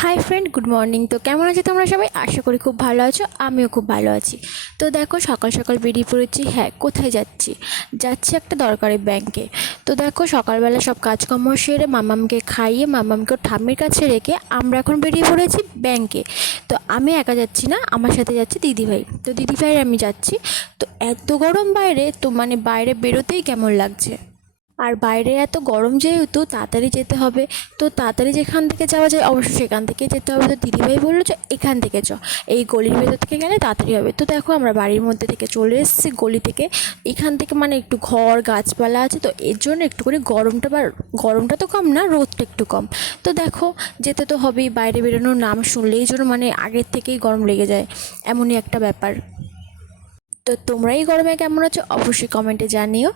Hi friend, good morning. তো কেমন আছো তোমরা সবাই? আশা করি খুব ভালো আছো, আমিও খুব ভালো আছি। তো দেখো, সকাল সকাল বেরিয়ে পড়েছি। হ্যাঁ, কোথায় যাচ্ছি? যাচ্ছি একটা দরকারি ব্যাংকে। তো দেখো, সকালবেলা সব কাজকর্ম সেরে মামামকে খাইয়ে মামামকে ওর ঠাম্মির কাছে রেখে আমরা এখন বেরিয়ে পড়েছি ব্যাংকে। তো আমি একা যাচ্ছি না, আমার সাথে যাচ্ছে দিদিভাই। তো দিদিভাই আমি যাচ্ছি। তো এত গরম বাইরে, তো মানে বাইরে বেরোতেই কেমন লাগছে। আর বাইরে এত গরম যেহেতু তাড়াতাড়ি যেতে হবে। তো তাড়াতাড়ি যেখান থেকে যাওয়া যায় অবশ্যই সেখান থেকেই যেতে হবে। তো দিদিভাই বললো যে এখান থেকে এই গলির ভেতর থেকে গেলে তাড়াতাড়ি হবে। তো দেখো, আমরা বাড়ির মধ্যে থেকে চলে এসেছি গলি থেকে। এখান থেকে মানে একটু ঘর গাছপালা আছে, তো এর জন্য একটু করে গরমটা তো কম না, রোদটা একটু কম। তো দেখো, যেতে তো হবেই, বাইরে বেরোনোর নাম শুনলেই যেন মানে আগের থেকেই গরম লেগে যায়, এমনই একটা ব্যাপার। তো তোমরা এই গরমে কেমন আছো অবশ্যই কমেন্টে জানিও।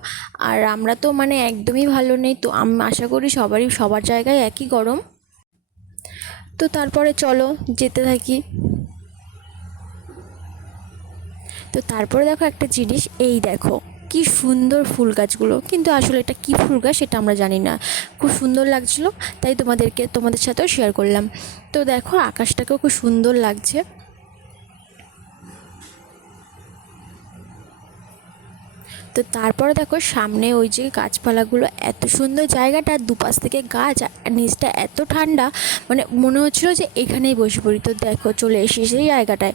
আর আমরা তো মানে একদমই ভালো নেই, তো আমি আশা করি সবার জায়গায় একই গরম। তো তারপরে চলো যেতে থাকি। তো তারপরে দেখো একটা জিনিস, এই দেখো কি সুন্দর ফুল গাছগুলো, কিন্তু আসলে এটা কি ফুল গাছ সেটা আমরা জানি না। খুব সুন্দর লাগছিল, তাই তোমাদের সাথেও শেয়ার করলাম। তো দেখো, আকাশটাকেও খুব সুন্দর লাগছে। তো তারপরে দেখো সামনে ওই যে গাছপালাগুলো, এত সুন্দর জায়গাটা, দুপাশ থেকে গাছ আর নিচটা এত ঠান্ডা, মানে মনে হচ্ছিলো যে এখানেই বসে পড়ি। তো দেখো চলে এসেছি সেই জায়গাটায়।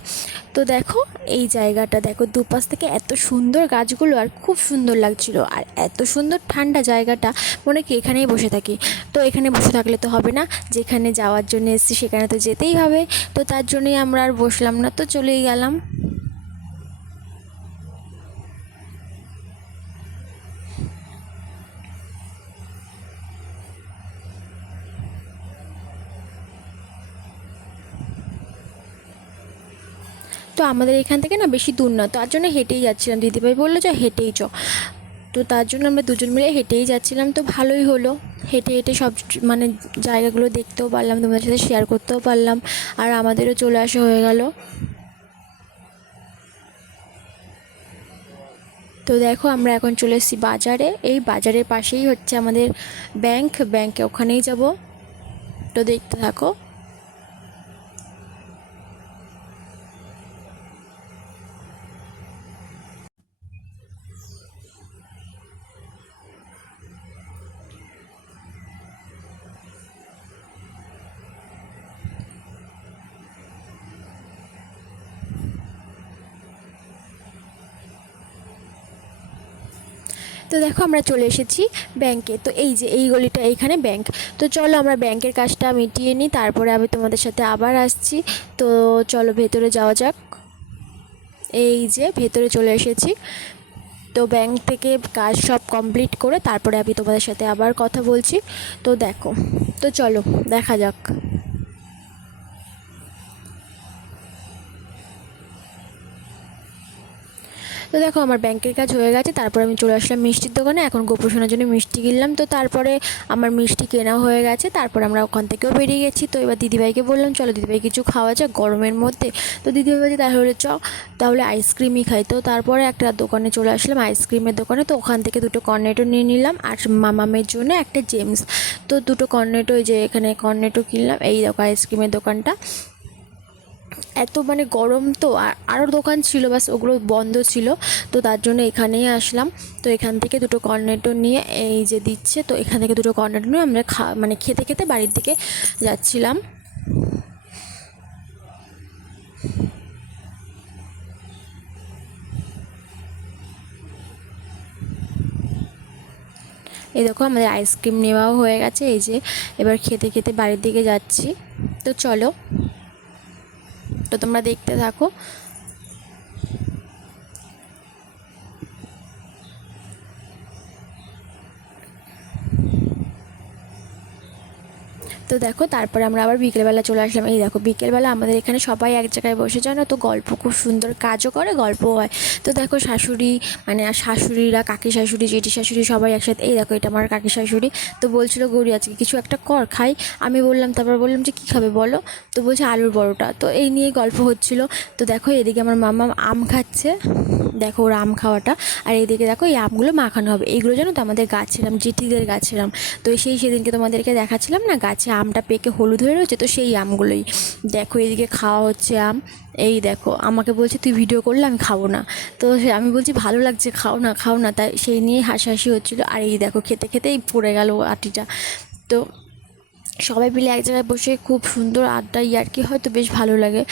তো দেখো এই জায়গাটা দেখো, দুপাশ থেকে এত সুন্দর গাছগুলো, আর খুব সুন্দর লাগছিল, আর এত সুন্দর ঠান্ডা জায়গাটা, মনে কি এখানেই বসে থাকি। তো এখানে বসে থাকলে তো হবে না, যেখানে যাওয়ার জন্য এসেছি সেখানে তো যেতেই হবে। তো তার জন্যই আমরা আর বসলাম না, তো চলেই গেলাম। তো আমাদের এখান থেকে না বেশি দূর না, তার জন্য হেঁটেই যাচ্ছিলাম। দিদিভাই বললো যে হেঁটেই চ। তো তার জন্য আমরা দুজন মিলে হেঁটেই যাচ্ছিলাম। তো ভালোই হলো, হেঁটে হেঁটে সব মানে জায়গাগুলো দেখতেও পারলাম, তোমাদের সাথে শেয়ার করতেও পারলাম, আর আমাদেরও চলে আসা হয়ে গেল। তো দেখো, আমরা এখন চলে এসেছি বাজারে। এই বাজারের পাশেই হচ্ছে আমাদের ব্যাংকে ওখানেই যাব। তো দেখতে থাকো। তো দেখো, আমরা চলে এসেছি ব্যাংকে। তো এই যে এই গলিটা, এইখানে ব্যাংক। তো চলো আমরা ব্যাংকের কাজটা মিটিয়ে নিই, তারপরে আমি তোমাদের সাথে আবার আসছি। তো চলো ভেতরে যাওয়া যাক। এই যে ভেতরে চলে এসেছি। তো ব্যাংক থেকে কাজ সব কমপ্লিট করে তারপরে আমি তোমাদের সাথে আবার কথা বলছি। তো দেখো, তো চলো দেখা যাক। তো দেখো, আমার ব্যাংকের কাজ হয়ে গেছে, তারপর আমি চলে আসলাম মিষ্টির দোকানে। এখন গোপুসোনার জন্য মিষ্টি কিনলাম। তো তারপরে আমার মিষ্টি কেনাও হয়ে গেছে, তারপর আমরা ওখান থেকেও বেরিয়ে গেছি। তো এবার দিদিভাইকে বললাম চলো দিদিভাই কিছু খাওয়া যাক গরমের মধ্যে। তো দিদিভাই বলছে তাহলে আইসক্রিমই খাই। তো তারপরে একটা দোকানে চলে আসলাম, আইসক্রিমের দোকানে। তো ওখান থেকে দুটো কর্নেটো নিয়ে নিলাম, আর মামামের জন্য একটা জেমস। তো দুটো কর্নেটো, ওই যে এখানে কর্নেটো কিনলাম। এই দেখো আইসক্রিমের দোকানটা। এত মানে গরম, তো আরও দোকান ছিল, বাস ওগুলো বন্ধ ছিল। তো তার জন্য এখানেই আসলাম। তো এখান থেকে দুটো কর্নেটো নিয়ে এই যে দিচ্ছে, তো এখান থেকে দুটো কর্নেটো নিয়ে আমরা মানে খেতে খেতে বাড়ির দিকে যাচ্ছিলাম। এই দেখো, আমাদের আইসক্রিম নেওয়াও হয়ে গেছে। এই যে এবার খেতে খেতে বাড়ির দিকে যাচ্ছি। তো চলো, তো তোমরা দেখতে থাকো। তো দেখো, তারপরে আমরা আবার বিকেলবেলা চলে আসলাম। এই দেখো, বিকেলবেলা আমাদের এখানে সবাই এক জায়গায় বসে যায় না, তো গল্প খুব সুন্দর, কাজও করে গল্পও হয়। তো দেখো শাশুড়ি, মানে শাশুড়িরা, কাকি শাশুড়ি, জেঠি শাশুড়ি সবাই একসাথে। এই দেখো, এটা আমার কাকি শাশুড়ি। তো বলছিল গৌরী আজকে কিছু একটা কর খাই। আমি বললাম, তারপর বললাম যে কী খাবে বলো। তো বলছে আলুর পরোটা। তো এই নিয়েই গল্প হচ্ছিল। তো দেখো, এদিকে আমার মামা আম খাচ্ছে, দেখো ওর আম খাওয়াটা। আর এইদিকে দেখো এই আমগুলো মাখানো হবে। এইগুলো জানো তো আমাদের গাছের আম, জেঠিদের গাছের আম। তো সেদিনকে তোমাদেরকে দেখাচ্ছিলাম না গাছে আমটা পেকে হলুদ হয়ে রয়েছে, তো সেই আমগুলোই। দেখো এইদিকে খাওয়া হচ্ছে আম। এই দেখো আমাকে বলছে তুই ভিডিও করলে আমি খাবো না। তো আমি বলছি ভালো লাগছে, খাও না খাও না, তাই সেই নিয়ে হাসাহাসি হচ্ছিলো। আর এই দেখো খেতে খেতেই পড়ে গেল আটিটা। তো সবাই মিলে এক জায়গায় বসে খুব সুন্দর আড্ডা ইয়ার্কি হয়, তো বেশ ভালো লাগে।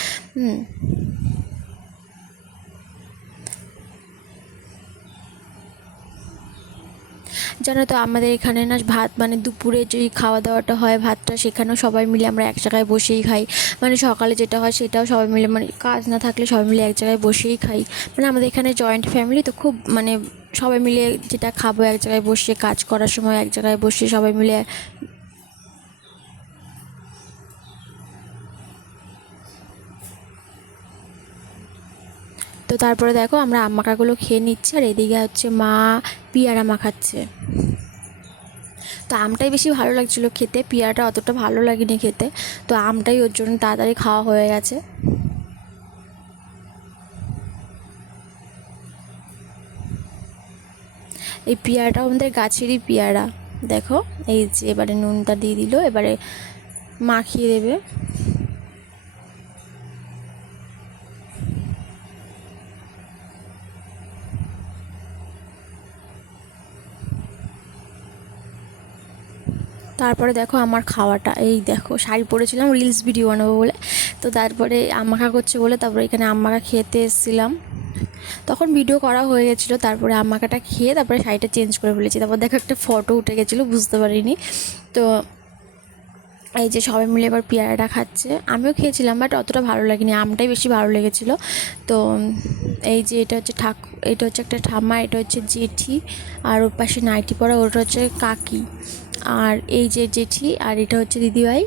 জানো তো আমাদের এখানে না ভাত মানে দুপুরে যে খাওয়া দাওয়াটা হয় ভাতটা, সেখানেও সবাই মিলে আমরা এক জায়গায় বসেই খাই। মানে সকালে যেটা হয় সেটাও সবাই মিলে, মানে কাজ না থাকলে সবাই মিলে এক জায়গায় বসেই খাই। মানে আমাদের এখানে জয়েন্ট ফ্যামিলি, তো খুব মানে সবাই মিলে যেটা খাবো এক জায়গায় বসে, কাজ করার সময় এক জায়গায় বসে সবাই মিলে। তো তারপরে দেখো আমরা আম মাখাগুলো খেয়ে নিচ্ছি, আর এদিকে হচ্ছে মা পিয়ারা মাখাচ্ছে। তো আমটাই বেশি ভালো লাগছিলো খেতে, পিয়ারাটা অতটা ভালো লাগেনি খেতে। তো আমটাই ওর জন্য তাড়াতাড়ি খাওয়া হয়ে গেছে। এই পিয়ারাটা আমাদের গাছেরই পিয়ারা। দেখো এই যে এবারে নুনটা দিয়ে দিল, এবারে মাখিয়ে দেবে। তারপরে দেখো আমার খাওয়াটা, এই দেখো শাড়ি পরেছিলাম রিলস ভিডিও বানাবো বলে, তো তারপরে আম্মাখা করছে বলে তারপরে এখানে আম্মাখা খেতে এসেছিলাম। তখন ভিডিও করা হয়ে গেছিলো, তারপরে আম্মাখাটা খেয়ে তারপরে শাড়িটা চেঞ্জ করে ফেলেছি। তারপর দেখো একটা ফটো উঠে গেছিলো, বুঝতে পারিনি। তো এই যে সবাই মিলে এবার পেয়ারাটা খাচ্ছে, আমিও খেয়েছিলাম বাট অতটা ভালো লাগেনি, আমটাই বেশি ভালো লেগেছিলো। তো এই যে এটা হচ্ছে এটা হচ্ছে একটা ঠাম্মা, এটা হচ্ছে জেঠি, আর ওর পাশে নাইটি পরা ওটা হচ্ছে কাকি, আর এই যে জেঠি, আর এটা হচ্ছে দিদিভাই।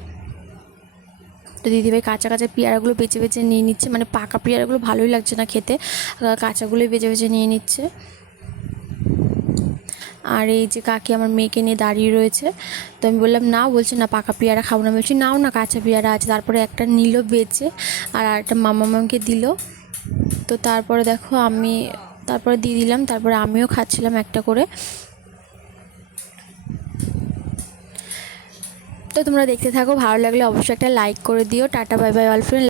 তো দিদিভাই কাঁচা কাঁচা পেয়ারাগুলো বেছে বেছে নিয়ে নিচ্ছে, মানে পাকা পেয়ারাগুলো ভালোই লাগছে না খেতে, কাঁচাগুলোই বেছে বেছে নিয়ে নিচ্ছে। আর এই যে কাকি আমার মেয়েকে নিয়ে দাঁড়িয়ে রয়েছে। তো আমি বললাম নাও, বলছে না পাকা পেয়ারা খাবো না। বলছি নাও না, কাঁচা পেয়ারা আছে। তারপরে একটা নিল বেচে, আর একটা মামাকে দিল। তো তারপরে দেখো তারপরে দিয়ে দিলাম, তারপরে আমিও খাচ্ছিলাম একটা করে। তো তোমরা দেখতে থাকো, ভালো লাগলে অবশ্যই একটা লাইক করে দিও। Tata bye bye all friend.